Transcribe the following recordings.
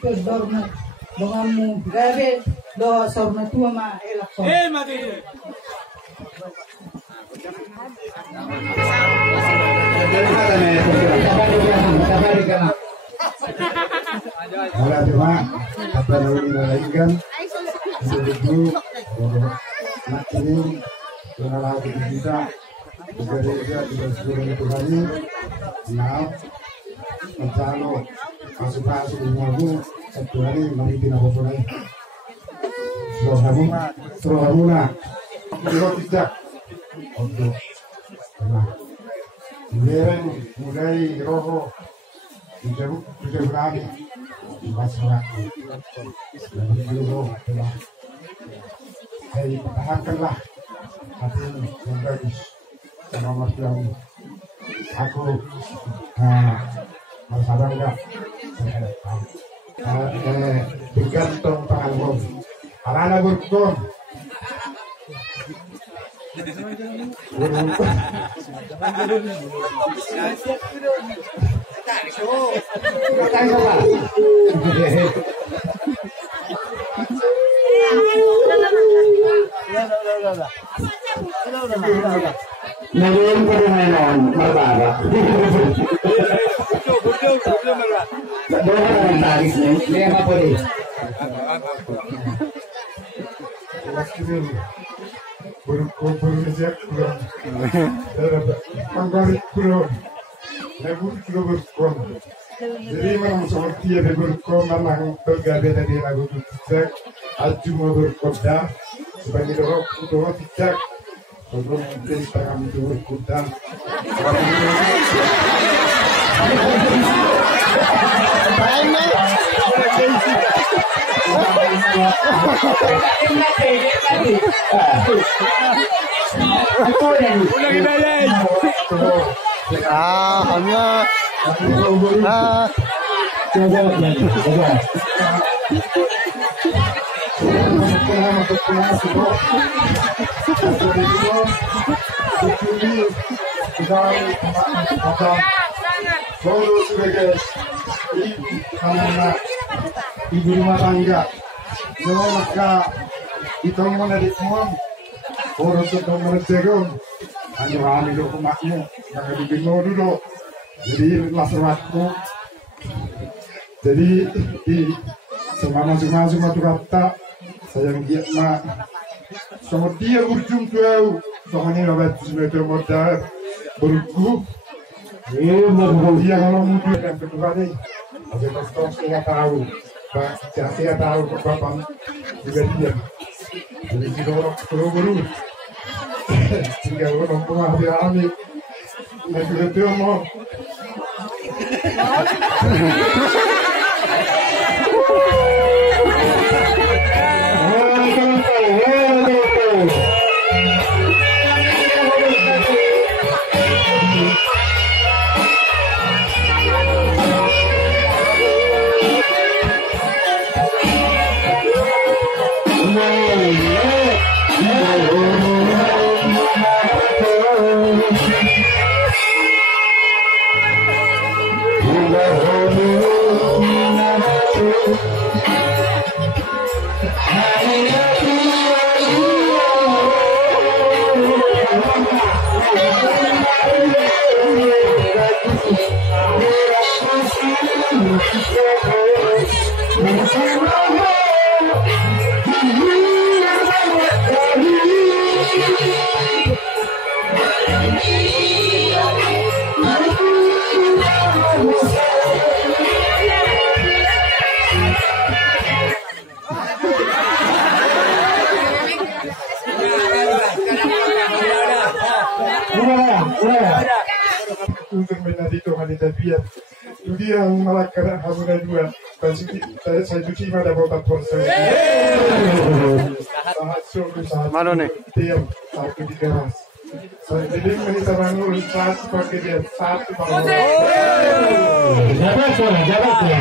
Terus dorme dongamu gabe do sorna tua ma elakson. Mati. Wala cuma apa namanya lagi kan itu nak ini dengan lagi kita gereja tidak sebelum itu kami nah mencalo masuk ilmu satu hari mari kita boleh suruh kamu nak tidak untuk mulai roho tidak berani masalah dan dulu telah saya pertahankanlah hati yang bagus sama mertuamu aku masalah enggak bergantung tanganmu anak berkon Ngayon ko rin ngayon, marbara. Doon ka naman tagis niya. Kaya ka po rin. Berujak pulang, manggarik pulang, lebur berkon. Jadi memang seperti ada berkon, memang bergabung dari lagu berujak, cuma berkoda, sebagai doa tidak, sebelum mungkin tangan itu berkoda. Hanya ibu rumah tangga, maka itu menarik uang, orang sedang menjaga, hanya kami dulu kemakmu, jangan dibingung dulu, jadi laserwatku, jadi di semua tu kata, sayang dia mak, sama dia berjumpa tuh, sama ni rabat semua modal berku, dia kalau muncul yang kedua ni. Ada pastor saya tahu, saya tahu bapak juga dia. Jadi kita orang guru, jika orang pengajar kami, mereka itu mau. Untuk menadito manitapian, itu dia yang malakkan hamuna dua. Saya cuci pada botak porsi. Mana nih? Tiap satu di keras. Saya jadi menita bangun satu pakai dia satu bangun. Jabat ya.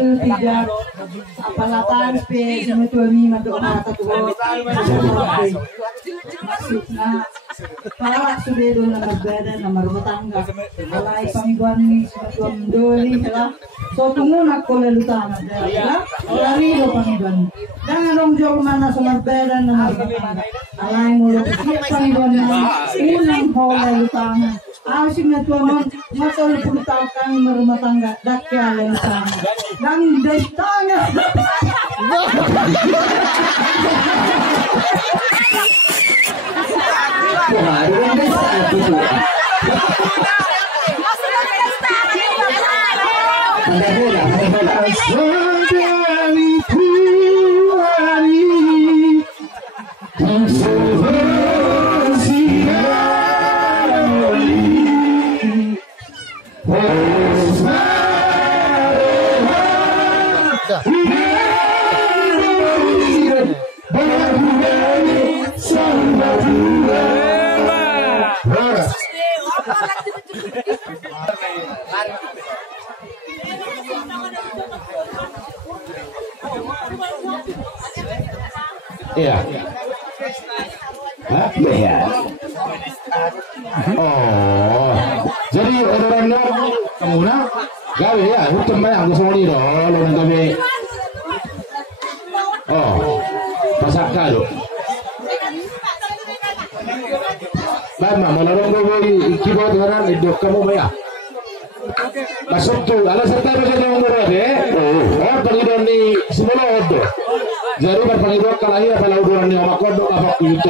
Tidak apalatan spe sama tuami madoa tatuo maksudnya para sudah do na magbeda na rumah tangga alay pangiguan ni sa tuam doli sila so tunguna ko lalutana dala lari do pangiguan dan dong jo mana sa magbeda na rumah tangga alay mo lo pangiguan na unang ho lalutana asim na tuam masal punta kang rumah tangga dakya lalutana dan destanya Iya. Hah? Iya. Oh. Jadi orangnya kemuna gawe ya, hukum bayang di sini dong, lo gawe. Oh. Pasak kado. Lama malarong gawe keyboard kanan hidup kamu bayang. Masuk tuh, ala serta bisa ngomong deh. Oh, pangidon ni semula odo. Jadi berpangidon kalahi apa lauduran ni omak odo apa kuyut.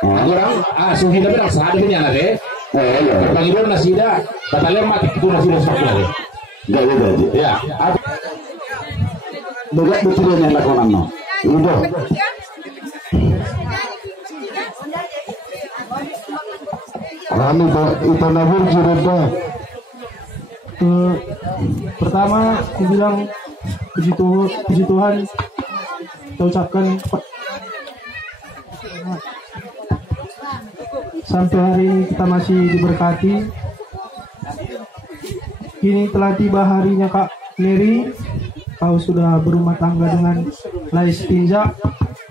Orang suhin tapi nak sah dengan ala deh. Berpangidon nasida, batalnya mati itu nasida seperti ada. Gak. Ya. Bukan betul yang lakukan no. Udah. Kami itu nabur sudah. Pertama aku bilang puji Tuhan kita ucapkan sampai hari ini kita masih diberkati. Kini telah tiba harinya Kak Mary, kau sudah berumah tangga dengan Lais Tinja.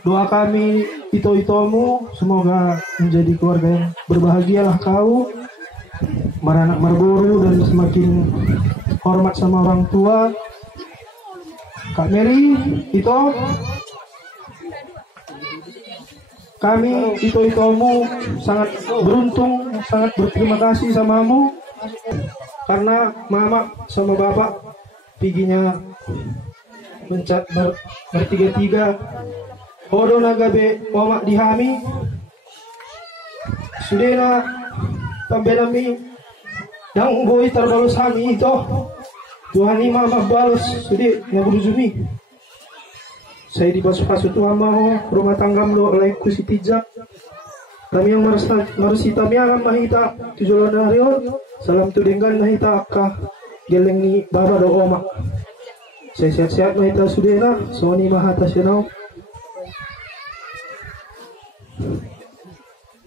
Doa kami itomu semoga menjadi keluarga yang berbahagialah kau, beranak berburu dan semakin hormat sama orang tua. Kak Mary, kami itomu sangat beruntung, sangat berterima kasih samamu karena mama sama bapak piginya bertiga-tiga. Odo nagabe omak dihami sudah na pambenami yang boy terbalos kami itu Tuhan ima magbalos sudah yang berujumi saya di pasu-pasu Tuhan mau rumah tanggam lo oleh kusi tijak kami yang marasita miaran mahita tujuan narion salam tudinggan mahita akka geleng ni baba do omak saya sehat-sehat mahita sudah na soni mahata senau.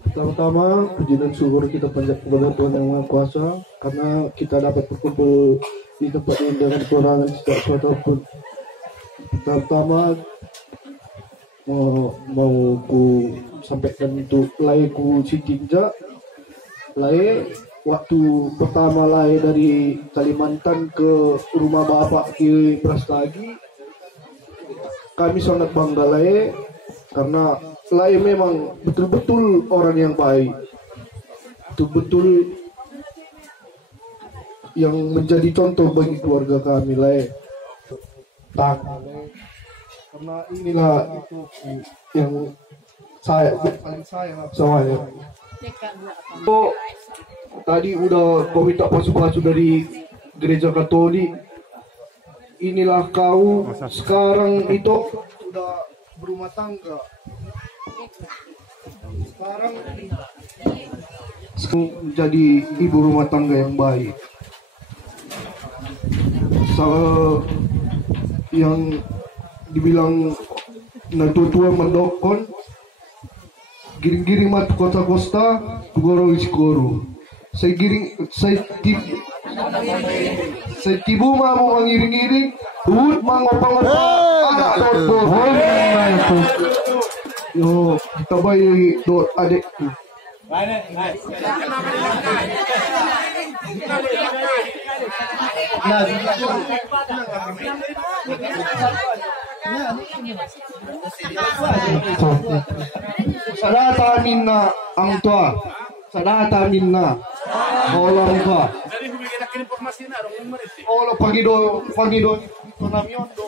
Pertama-tama puji dan syukur kita panjat kepada Tuhan Yang Maha Kuasa karena kita dapat berkumpul di tempat ini dengan kekurangan setiap suatu pun. Pertama mau ku sampaikan untuk laiku Cikinja. Lai waktu pertama lai dari Kalimantan ke rumah bapak di Prastagi, kami sangat bangga lai karena Lai memang betul-betul orang yang baik, betul-betul yang menjadi contoh bagi keluarga kami Lai. Karena inilah itu yang saya paling sayang semuanya. Oh, tadi udah kau minta pasu-pasu dari gereja Katolik. Inilah kau sekarang itu sudah berumah tangga. Sekarang menjadi ibu rumah tangga yang baik. Yang dibilang tua mendokon giring-giring mat kota-kosta tugoro isikoro. Saya tibu mau mengiring-iring duit mangopang-opang anak dot. Yo, kita bayi dot adekku. Sadata minna ang tua. Sadata minna. Olam ka. Olam pagido itu namion do.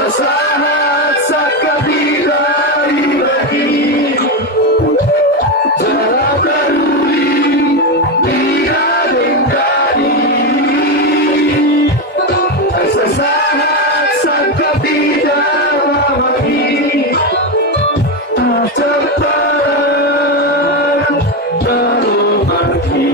sesaat sakabidari lagi jarak beruri tidak dengkani sesaat sakabidari lagi cepat terlalu pergi.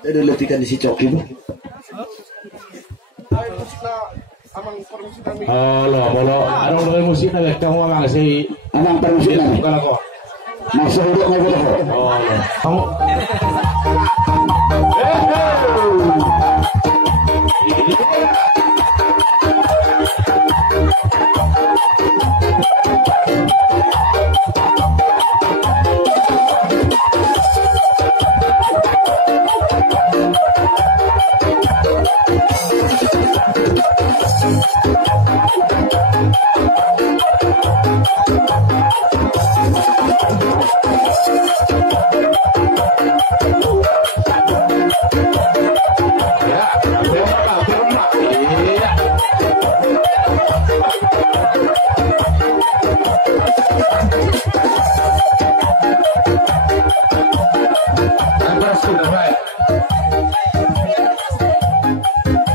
Ada letikan di si Coki bu. Halo, anong dari musik na kamu mang si Amang permusik na. bukan ako. Masuk duduk may buto ko. Kamu.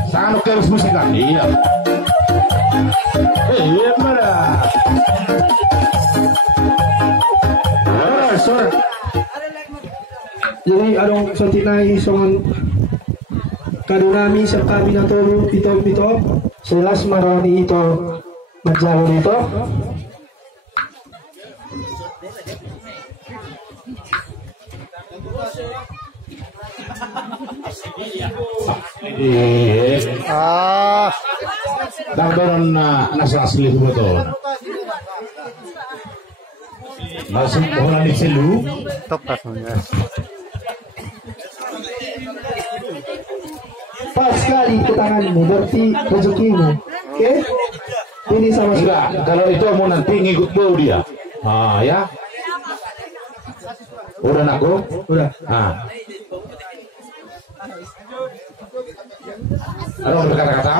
Sangat terus musik kan? Iya. Iya benar. Sir. Jadi adong santinay songan kadunami sa kami na to ito selas marani ito madjalo dito. Iya. Dagdagan na nasa asli ko to. Masuk orang di selu. Pas sekali ke tanganmu, berarti rezekimu. Oke? Ini sama Enggak, kalau itu mau nanti ngikut bau dia. Ah ya. Udah aku? Udah. Nah. Ada berkata-kata?